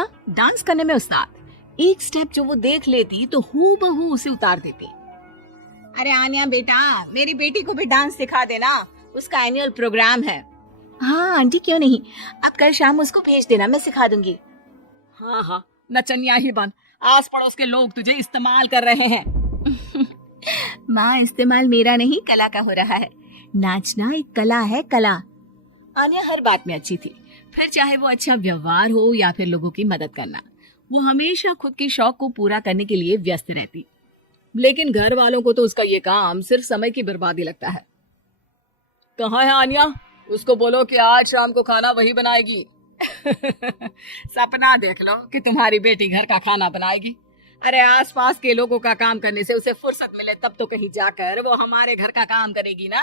Anya dance करने में उस्ताद, एक स्टेप जो वो देख लेती तो हूबहू उसे उतार देती। अरे आन्या बेटा, मेरी बेटी को भी डांस सिखा देना, उसका एनुअल प्रोग्राम है। हाँ आंटी क्यों नहीं, अब कल शाम उसको भेज देना, मैं सिखा दूंगी। हाँ हाँ, नचनिया ही बन, आस पड़ोस के लोग तुझे इस्तेमाल कर रहे हैं। माँ इस्तेमाल मेरा नहीं कला का हो रहा है, नाचना एक कला है, कला। आन्या हर बात में अच्छी थी, फिर चाहे वो अच्छा व्यवहार हो या फिर लोगों की मदद करना, वो हमेशा खुद के शौक को पूरा करने के लिए व्यस्त रहती। लेकिन घर वालों को तो उसका ये काम सिर्फ समय की बर्बादी लगता है। कहाँ है आन्या, उसको बोलो कि आज शाम को खाना वही बनाएगी। सपना देख लो कि तुम्हारी बेटी घर का खाना बनाएगी। अरे आसपास के लोगों का काम करने से उसे फुर्सत मिले तब तो कहीं जाकर वो हमारे घर का काम करेगी ना।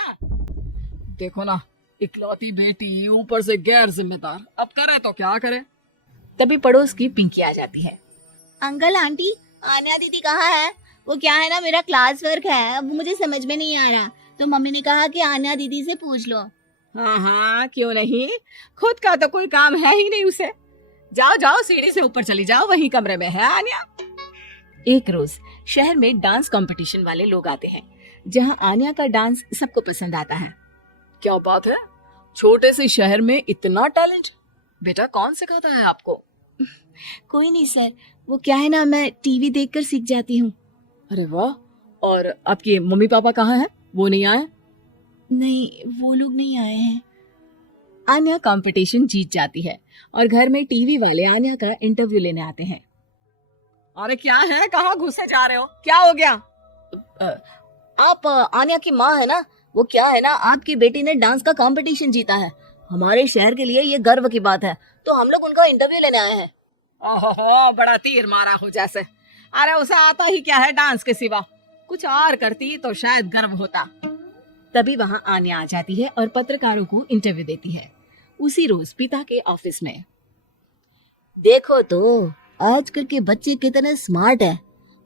देखो ना, इकलौती बेटी, ऊपर से गैर जिम्मेदार, अब करे तो क्या करे। तभी पड़ोस की पिंकी आ जाती है। अंकल आंटी, आन्या दीदी कहाँ है? वो क्या है ना, मेरा क्लास वर्क है, अब मुझे समझ में नहीं आ रहा, तो मम्मी ने कहा कि आन्या दीदी से पूछ लो। हाँ हाँ क्यों नहीं, खुद का तो कोई काम है ही नहीं उसे। जाओ जाओ, सीढ़ी से ऊपर चली जाओ, वही कमरे में है आन्या। एक रोज शहर में डांस कंपटीशन वाले लोग आते हैं, जहां आन्या का डांस सबको पसंद आता है। क्या बात है, छोटे से शहर में इतना टैलेंट? बेटा कौन सिखाता है आपको? कोई नहीं सर, वो क्या है ना, मैं टीवी देखकर सीख जाती हूँ। अरे वाह, और आपके मम्मी पापा कहाँ हैं, वो नहीं आए? नहीं, वो लोग नहीं आए हैं। आन्या कंपटीशन जीत जाती है और घर में टीवी वाले आन्या का इंटरव्यू लेने आते हैं। अरे क्या है, कहाँ घुसे जा रहे हो, क्या हो गया? आप आन्या की माँ है ना, वो क्या है ना, आपकी बेटी ने डांस का कंपटीशन जीता है, हमारे शहर के लिए ये गर्व की बात है, तो हम लोग उनका इंटरव्यू लेने आए हैं। ओहो, बड़ा तीर मारा हो जैसे। अरे उसे आता ही क्या है डांस के सिवा, कुछ और करती तो शायद गर्व होता। तभी वहां आन्या आ जाती है और पत्रकारों को इंटरव्यू देती है। उसी रोज पिता के ऑफिस में। देखो तो आजकल के बच्चे कितने स्मार्ट हैं,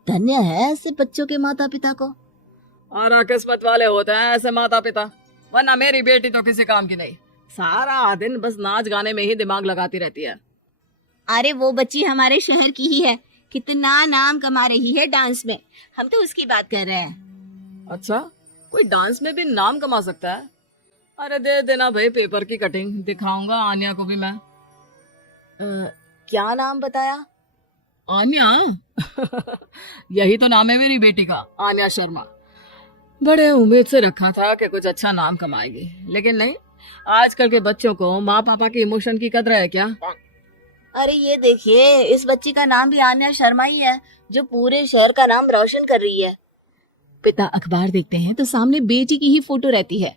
धन्य है ऐसे बच्चों के माता पिता को। और किस्मत वाले होते हैं ऐसे माता पिता, वरना मेरी बेटी तो किसी काम की नहीं, सारा दिन बस नाच गाने में ही दिमाग लगाती रहती है। अरे वो बच्ची हमारे शहर की ही है, कितना नाम कमा रही है डांस में, हम तो उसकी बात कर रहे हैं। अच्छा, कोई डांस में भी नाम कमा सकता है? अरे दे देना भाई पेपर की कटिंग, दिखाऊंगा आन्या को भी मैं। क्या नाम बताया? आन्या? यही तो नाम है मेरी बेटी का, आन्या शर्मा। बड़े उम्मीद से रखा था कि कुछ अच्छा नाम कमाएगी, लेकिन नहीं, आजकल के बच्चों को माँ पापा के इमोशन की कदर है क्या? अरे ये देखिए, इस बच्ची का नाम भी आन्या शर्मा ही है, जो पूरे शहर का नाम रोशन कर रही है। पिता अखबार देखते हैं तो सामने बेटी की ही फोटो रहती है,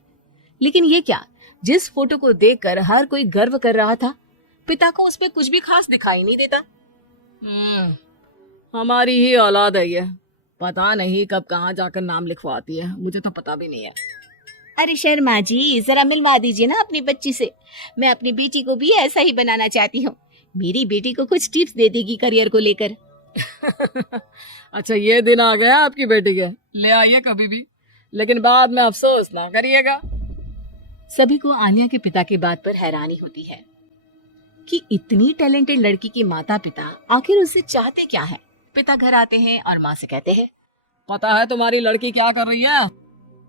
लेकिन ये क्या, जिस फोटो को देखकर हर कोई गर्व कर रहा था, पिता को उस पे कुछ भी खास दिखाई नहीं देता। हमारी ही औलाद है ये, पता नहीं कब कहाँ जाकर नाम लिखवाती है, मुझे तो पता भी नहीं है। अरे शर्मा जी, जरा मिलवा दीजिए ना अपनी बच्ची से, मैं अपनी बेटी को भी ऐसा ही बनाना चाहती हूँ, मेरी बेटी को कुछ टिप्स दे देगी करियर को लेकर। अच्छा ये दिन आ गया आपकी बेटी के, ले आइए कभी भी, लेकिन बाद में अफसोस ना करिएगा। सभी को आन्या के पिता की बात पर हैरानी होती है कि इतनी टैलेंटेड लड़की की माता पिता आखिर उससे चाहते क्या है। पिता घर आते हैं और माँ से कहते हैं, पता है तुम्हारी लड़की क्या कर रही है,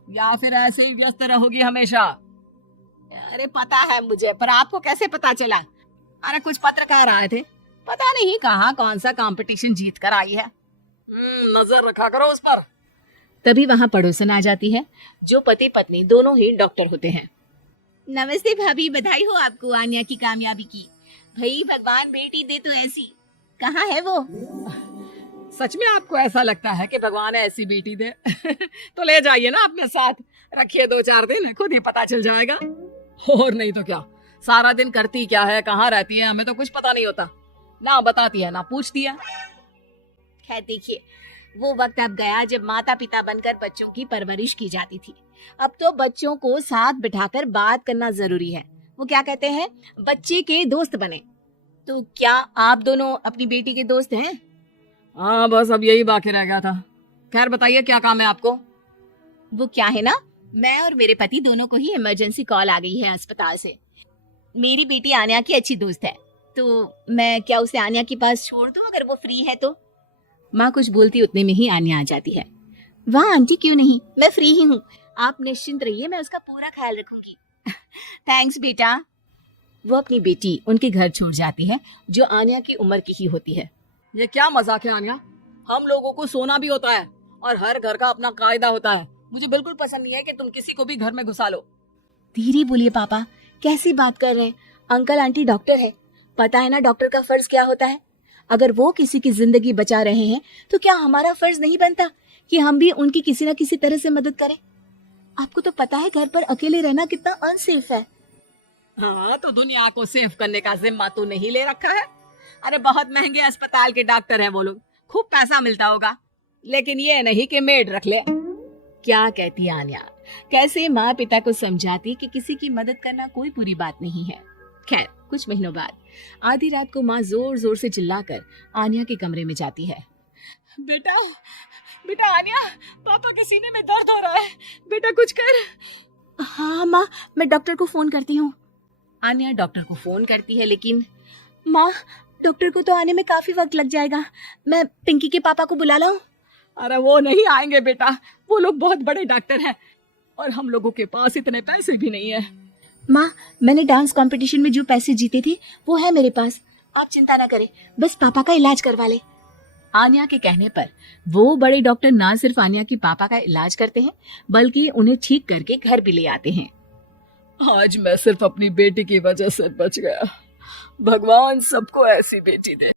या फिर ऐसे ही व्यस्त रहोगी हमेशा? अरे पता है मुझे, पर आपको कैसे पता चला? अरे कुछ पत्रकार आए थे, पता नहीं कहाँ कौन सा कंपटीशन जीत कर आई है, नजर रखा करो उस पर। तभी वहाँ पड़ोसन आ जाती है, जो पति पत्नी दोनों ही डॉक्टर होते हैं। नमस्ते भाभी, बधाई हो आपको आन्या की कामयाबी की। भाई भगवान बेटी दे तो ऐसी, कहाँ है वो? सच में आपको ऐसा लगता है कि भगवान ऐसी बेटी दे? तो ले जाइए ना अपने साथ, रखिए 2-4 दिन, खुद ही पता चल जाएगा। और नहीं तो क्या, सारा दिन करती क्या है, कहाँ रहती है, हमें तो कुछ पता नहीं होता, ना बताती है ना पूछती है। खैर देखिए, वो वक्त अब गया जब माता पिता बनकर बच्चों की परवरिश की जाती थी। अब तो बच्चों को साथ बिठाकर बात करना जरूरी है। वो क्या कहते हैं, बच्चे के दोस्त बने। तो क्या आप दोनों अपनी बेटी के दोस्त हैं? हाँ बस अब यही बाकी रह गया था। खैर बताइए क्या काम है आपको? वो क्या है ना, मैं और मेरे पति दोनों को ही इमरजेंसी कॉल आ गई है अस्पताल से। मेरी बेटी आन्या की अच्छी दोस्त है, तो मैं क्या उसे आन्या के पास छोड़ दूं अगर वो फ्री है तो? माँ कुछ बोलती उतने में ही आन्या आ जाती है। वाह आंटी, क्यों नहीं, मैं फ्री ही हूँ, आप निश्चिंत रहिए, मैं उसका पूरा ख्याल रखूंगी। थैंक्स बेटा। वो अपनी बेटी उनके घर छोड़ जाती है जो आन्या की उम्र की ही होती है। ये क्या मजाक है आन्या? हम लोगों को सोना भी होता है और हर घर का अपना कायदा होता है। मुझे बिल्कुल पसंद नहीं है कि तुम किसी को भी घर में घुसा लो। धीरे बोलिए पापा, कैसी बात कर रहे हैं? अंकल आंटी डॉक्टर है, पता है ना डॉक्टर का फर्ज क्या होता है? अगर वो किसी की जिंदगी बचा रहे हैं तो क्या हमारा फर्ज नहीं बनता कि हम भी उनकी किसी न किसी तरह से मदद करें? आपको तो पता है घर पर अकेले रहना कितना अनसेफ है। हाँ, तो दुनिया को सेफ करने का जिम्मा तो नहीं ले रखा है। अरे बहुत महंगे अस्पताल के डॉक्टर हैं वो लोग, खूब पैसा मिलता होगा, लेकिन ये नहीं कि मेड रख ले। क्या कहती आन्या, कैसे माँ पिता को समझाती कि किसी की मदद करना कोई बुरी बात नहीं है। खैर कुछ महीनों बाद आधी रात को माँ जोर जोर से चिल्लाकर आन्या के कमरे में जाती है। बेटा बेटा आन्या, पापा के सीने में दर्द हो रहा है, बेटा कुछ कर। हाँ माँ, मैं डॉक्टर को फोन करती हूँ। आन्या डॉक्टर को फोन करती है, लेकिन माँ डॉक्टर को तो आने में काफी वक्त लग जाएगा, मैं पिंकी के पापा को बुला लाऊं? अरे वो नहीं आएंगे बेटा, वो लोग बहुत बड़े डॉक्टर हैं और हम लोगों के पास इतने पैसे भी नहीं है। माँ मैंने डांस कंपटीशन में जो पैसे जीते थे वो है मेरे पास, आप चिंता ना करें, बस पापा का इलाज करवा ले। आन्या के कहने पर वो बड़े डॉक्टर ना सिर्फ आन्या के पापा का इलाज करते हैं बल्कि उन्हें ठीक करके घर भी ले आते हैं। आज मैं सिर्फ अपनी बेटी की वजह से बच गया, भगवान सबको ऐसी बेटी दे।